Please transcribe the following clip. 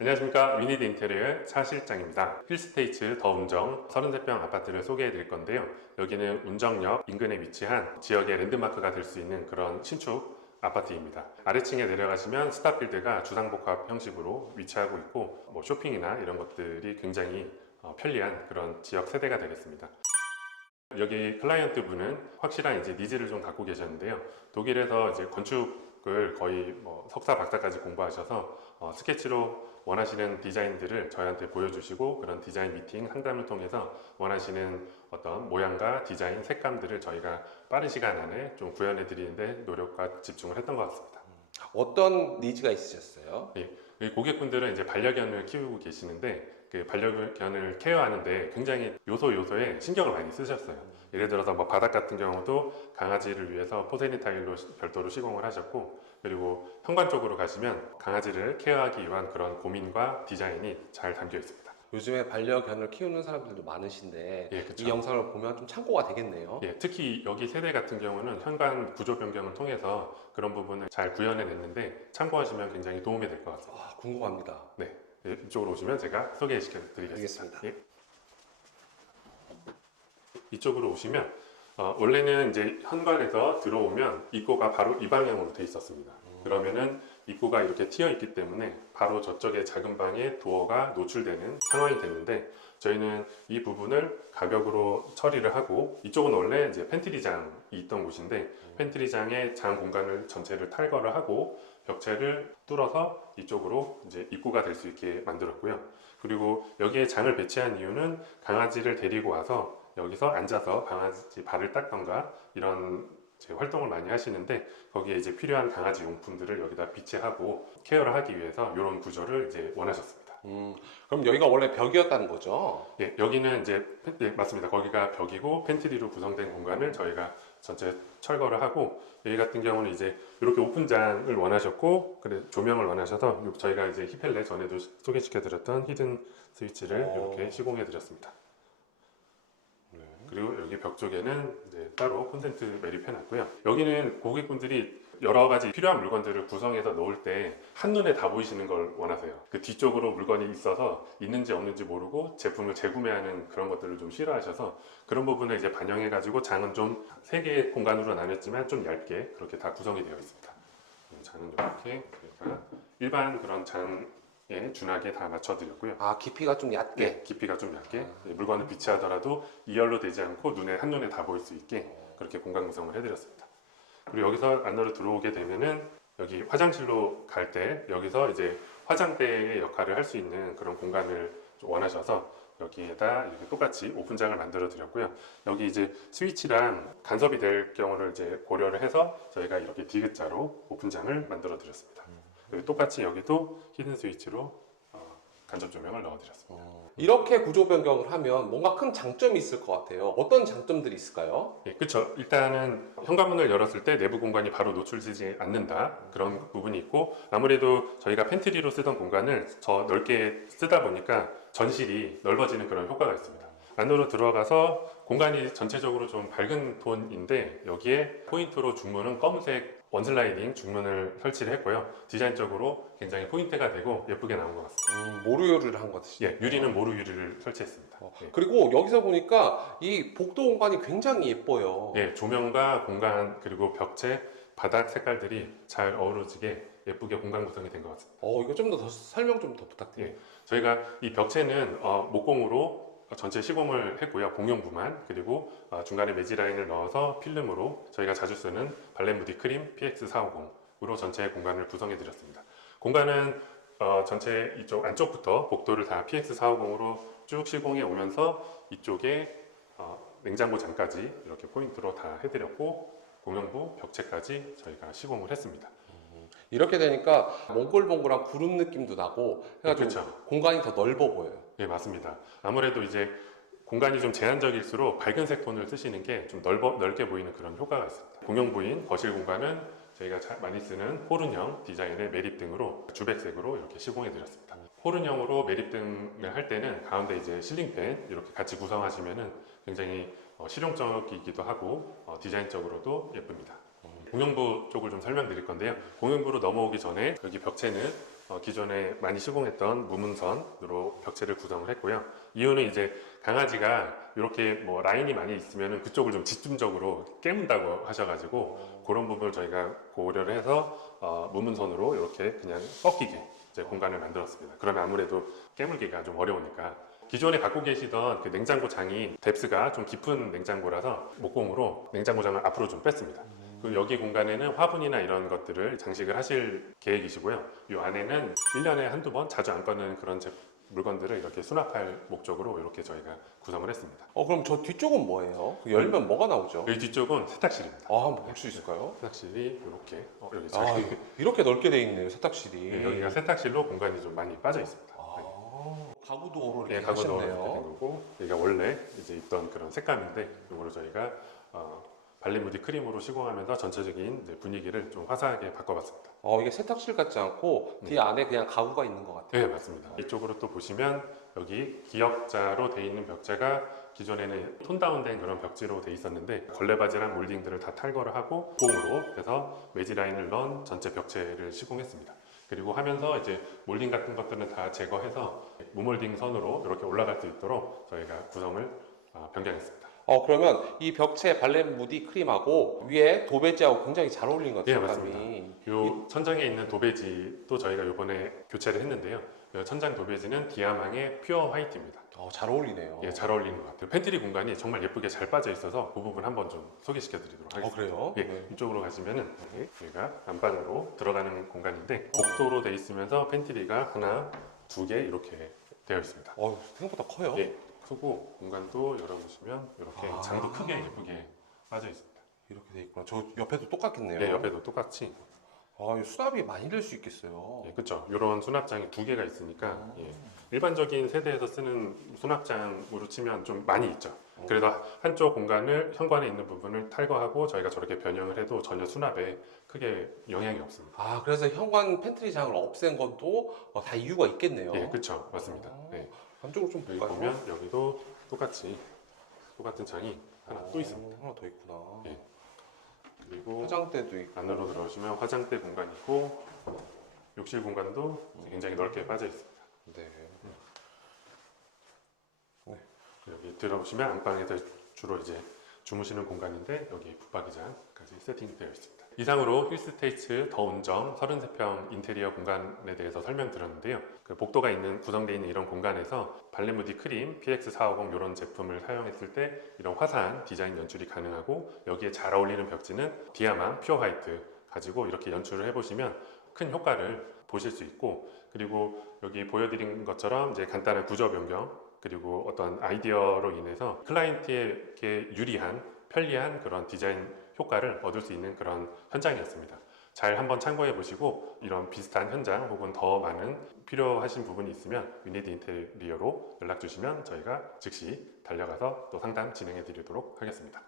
안녕하십니까 위니드 인테리어의 차 실장입니다. 힐스테이츠 더운정 33평 아파트를 소개해 드릴 건데요. 여기는 운정역 인근에 위치한 지역의 랜드마크가 될 수 있는 그런 신축 아파트입니다. 아래층에 내려가시면 스타필드가 주상복합 형식으로 위치하고 있고 뭐 쇼핑이나 이런 것들이 굉장히 어, 편리한 그런 지역 세대가 되겠습니다. 여기 클라이언트 분은 확실한 이제 니즈를 좀 갖고 계셨는데요. 독일에서 이제 건축을 거의 뭐 석사 박사까지 공부하셔서 어, 스케치로 원하시는 디자인들을 저희한테 보여주시고 그런 디자인 미팅 상담을 통해서 원하시는 어떤 모양과 디자인 색감들을 저희가 빠른 시간 안에 좀 구현해 드리는데 노력과 집중을 했던 것 같습니다. 어떤 니즈가 있으셨어요? 이 고객분들은 이제 반려견을 키우고 계시는데 그 반려견을 케어하는데 굉장히 요소 요소에 신경을 많이 쓰셨어요. 예를 들어서 뭐 바닥 같은 경우도 강아지를 위해서 포세니 타일로 시- 별도로 시공을 하셨고 그리고 현관 쪽으로 가시면 강아지를 케어하기 위한 그런 고민과 디자인이 잘 담겨 있습니다. 요즘에 반려견을 키우는 사람들도 많으신데 예. 이 영상을 보면 좀 참고가 되겠네요. 예, 특히 여기 세대 같은 경우는 현관 구조 변경을 통해서 그런 부분을 잘 구현해 냈는데 참고하시면 굉장히 도움이 될 것 같습니다. 아, 궁금합니다. 네, 예, 이쪽으로 오시면 제가 소개시켜 드리겠습니다. 예. 이쪽으로 오시면 어, 원래는 이제 현관에서 들어오면 입구가 바로 이 방향으로 돼 있었습니다. 그러면은 입구가 이렇게 튀어 있기 때문에 바로 저쪽에 작은 방에 도어가 노출되는 상황이 됐는데 저희는 이 부분을 가벽으로 처리를 하고 이쪽은 원래 이제 팬트리장이 있던 곳인데 팬트리장의 장 공간을 전체를 탈거를 하고 벽체를 뚫어서 이쪽으로 이제 입구가 될 수 있게 만들었고요. 그리고 여기에 장을 배치한 이유는 강아지를 데리고 와서 여기서 앉아서 강아지 발을 닦던가 이런 활동을 많이 하시는데 거기에 이제 필요한 강아지 용품들을 여기다 비치하고 케어를 하기 위해서 이런 구조를 이제 원하셨습니다. 음, 그럼 여기가 원래 벽이었다는 거죠? 예, 여기는 이제 팬- 예, 맞습니다. 거기가 벽이고 팬트리로 구성된 공간을 저희가 전체 철거를 하고 여기 같은 경우는 이제 이렇게 오픈장을 원하셨고 그래 조명을 원하셔서 요- 저희가 이제 히펠레 전에도 소개시켜드렸던 히든 스위치를 오. 이렇게 시공해드렸습니다. 그리고 여기 벽 쪽에는 이제 따로 콘센트 매립해놨고요. 여기는 고객분들이 여러 가지 필요한 물건들을 구성해서 놓을 때 한눈에 다 보이시는 걸 원하세요. 그 뒤쪽으로 물건이 있어서 있는지 없는지 모르고 제품을 재구매하는 그런 것들을 좀 싫어하셔서 그런 부분을 이제 반영해 가지고 장은 좀 세 개의 공간으로 나눴지만 좀 얇게 그렇게 다 구성이 되어 있습니다. 음, 장은 이렇게 저희가 일반 그런 장에 준하게 다 맞춰 드렸고요. 아, 깊이가 좀 얕게. 네, 깊이가 좀 얇게 네, 물건을 비치하더라도 이열로 되지 않고 눈에 한눈에 다 보일 수 있게 그렇게 공간 구성을 해드렸습니다. 그리고 여기서 안으로 들어오게 되면은 여기 화장실로 갈 때 여기서 이제 화장대의 역할을 할 수 있는 그런 공간을 좀 원하셔서 여기에다 이렇게 똑같이 오픈장을 만들어 드렸고요. 여기 이제 스위치랑 간섭이 될 경우를 이제 고려를 해서 저희가 이렇게 디귿자로 오픈장을 만들어 드렸습니다. 그리고 똑같이 여기도 히든 스위치로 어, 간접 조명을 넣어 드렸습니다. 어, 이렇게 구조 변경을 하면 뭔가 큰 장점이 있을 것 같아요. 어떤 장점들이 있을까요? 예, 그렇죠. 일단은 현관문을 열었을 때 내부 공간이 바로 노출되지 않는다 그런 부분이 있고 아무래도 저희가 팬트리로 쓰던 공간을 더 넓게 쓰다 보니까 전실이 넓어지는 그런 효과가 있습니다. 안으로 들어가서 공간이 전체적으로 좀 밝은 톤인데 여기에 포인트로 중문은 검은색 원슬라이딩 중문을 설치를 했고요. 디자인적으로 굉장히 포인트가 되고 예쁘게 나온 것 같습니다. 음, 모루 요리를 한 것이죠. 예, 유리는 모루 유리를 설치했습니다. 어, 예. 그리고 여기서 보니까 이 복도 공간이 굉장히 예뻐요. 예, 조명과 공간 그리고 벽체, 바닥 색깔들이 잘 어우러지게 예쁘게 공간 구성이 된 것 같습니다. 어, 이거 좀 더 설명 좀 더 부탁드려요. 예, 저희가 이 벽체는 어, 목공으로 전체 시공을 했고요. 공용부만 그리고 어, 중간에 매지 라인을 넣어서 필름으로 저희가 자주 쓰는 발렌무디 크림 PX450으로 전체 공간을 구성해 드렸습니다. 공간은 어, 전체 이쪽 안쪽부터 복도를 다 PX450으로 쭉 시공해 오면서 이쪽에 어, 냉장고 장까지 이렇게 포인트로 다 해드렸고 공용부 벽체까지 저희가 시공을 했습니다. 이렇게 되니까 몽골몽골한 구름 느낌도 나고 해가지고 그렇죠. 공간이 더 넓어 보여요. 네, 맞습니다. 아무래도 이제 공간이 좀 제한적일수록 밝은색 톤을 쓰시는 게 좀 넓어, 넓게 보이는 그런 효과가 있습니다. 공용부인 거실 공간은 저희가 자- 많이 쓰는 호른형 디자인의 매립등으로 주백색으로 이렇게 시공해 드렸습니다. 호른형으로 매립등을 할 때는 가운데 이제 실링팬 이렇게 같이 구성하시면은 굉장히 어, 실용적이기도 하고 어, 디자인적으로도 예쁩니다. 공용부 쪽을 좀 설명드릴 건데요. 공용부로 넘어오기 전에 여기 벽체는 어, 기존에 많이 시공했던 무문선으로 벽체를 구성을 했고요. 이유는 이제 강아지가 이렇게 뭐 라인이 많이 있으면 그쪽을 좀 집중적으로 깨문다고 하셔가지고 그런 부분을 저희가 고려를 해서 어, 무문선으로 이렇게 그냥 꺾이게 이제 공간을 만들었습니다. 그러면 아무래도 깨물기가 좀 어려우니까 기존에 갖고 계시던 그 냉장고 장이 뎁스가 좀 깊은 냉장고라서 목공으로 냉장고 장을 앞으로 좀 뺐습니다. 그리고 여기 공간에는 화분이나 이런 것들을 장식을 하실 계획이시고요. 이 안에는 1년에 한두 번 자주 안 꺼내는 그런 제- 물건들을 이렇게 수납할 목적으로 이렇게 저희가 구성을 했습니다. 어, 그럼 저 뒤쪽은 뭐예요? 그 열면 뭐가 나오죠? 여기 뒤쪽은 세탁실입니다. 아, 한번 볼 수 있을까요? 세탁실이 이렇게 어, 여기 아, 이렇게 넓게 돼 있네요, 세탁실이. 네, 여기가 세탁실로 공간이 좀 많이 빠져 있습니다. 아, 가구 도어로 네, 이렇게 가구 넣어 이렇게 된 하셨네요. 거고 여기가 원래 이제 있던 그런 색감인데 이거를 저희가 어, 발리무디 크림으로 시공하면서 전체적인 분위기를 좀 화사하게 바꿔봤습니다. 어, 이게 세탁실 같지 않고 뒤 안에 그냥 가구가 있는 것 같아요. 네, 맞습니다. 이쪽으로 또 보시면 여기 기역자로 돼 있는 벽자가 기존에는 톤 다운된 그런 벽지로 돼 있었는데 걸레바지랑 몰딩들을 다 탈거를 하고 폼으로 해서 매지 라인을 넣은 전체 벽체를 시공했습니다. 그리고 하면서 이제 몰딩 같은 것들은 다 제거해서 무몰딩 선으로 이렇게 올라갈 수 있도록 저희가 구성을 어, 변경했습니다. 어, 그러면 이 벽체 발렌 무디 크림하고 위에 도배지하고 굉장히 잘 어울리는 것 같아요. 네, 색감이. 맞습니다. 요 천장에 있는 도배지도 저희가 요번에 교체를 했는데요. 요 천장 도배지는 디아망의 퓨어 화이트입니다. 어, 잘 어울리네요. 예, 잘 어울리는 것 같아요. 팬트리 공간이 정말 예쁘게 잘 빠져 있어서 그 부분 한번 좀 소개시켜 드리도록 어, 하겠습니다. 그래요? 예, 네. 이쪽으로 가시면은 여기가 안방으로 들어가는 공간인데 복도로 돼 있으면서 팬트리가 하나, 두 개 이렇게 되어 있습니다. 어, 생각보다 커요. 예, 크고 공간도 열어보시면 이렇게 아. 장도 크게 예쁘게 빠져 있습니다. 이렇게 돼 있구나. 저 옆에도 똑같겠네요. 예, 옆에도 똑같이 아, 이 수납이 많이 될 수 있겠어요. 예, 그렇죠. 이런 수납장이 두 개가 있으니까 아. 예. 일반적인 세대에서 쓰는 수납장으로 치면 좀 많이 있죠. 어. 그래서 한쪽 공간을 현관에 있는 부분을 탈거하고 저희가 저렇게 변형을 해도 전혀 수납에 크게 영향이 없습니다. 아, 그래서 현관 팬트리 장을 없앤 것도 어, 다 이유가 있겠네요. 예, 그렇죠. 맞습니다. 아. 예. 안쪽으로 좀 여기 볼까요? 보면 여기도 똑같이 똑같은 장이 하나 또 어, 있습니다. 하나 더 있구나. 예. 그리고 화장대도 있고. 안으로 들어오시면 화장대 공간이 있고 욕실 공간도 굉장히 넓게 빠져 있습니다. 네. 여기 들어보시면 안방에서 주로 이제 주무시는 공간인데 여기 붙박이장까지 세팅되어 있습니다. 이상으로 힐스테이츠 더운정 33평 인테리어 공간에 대해서 설명드렸는데요. 그 복도가 있는 구성되어 있는 이런 공간에서 발레무디 크림 PX450 이런 제품을 사용했을 때 이런 화사한 디자인 연출이 가능하고 여기에 잘 어울리는 벽지는 디아망 퓨어 화이트 가지고 이렇게 연출을 해보시면 큰 효과를 보실 수 있고 그리고 여기 보여드린 것처럼 이제 간단한 구조 변경 그리고 어떤 아이디어로 인해서 클라이언트에게 유리한 편리한 그런 디자인 효과를 얻을 수 있는 그런 현장이었습니다. 잘 한번 참고해 보시고 이런 비슷한 현장 혹은 더 많은 필요하신 부분이 있으면 위니드 인테리어로 연락 주시면 저희가 즉시 달려가서 또 상담 진행해 드리도록 하겠습니다.